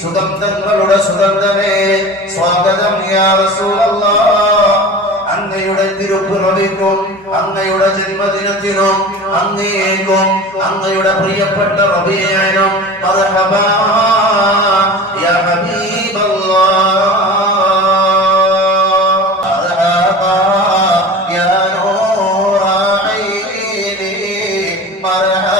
സുഗന്ധങ്ങളുടെ സുഗന്ധമേ സ്വാഗതം അങ്ങയുടെ തിരുപ്പിറവിക്കും അങ്ങയുടെ ജന്മദിനത്തിനും അങ്ങയേക്കും അങ്ങയുടെ പ്രിയപ്പെട്ട റബിയാനും مرحبا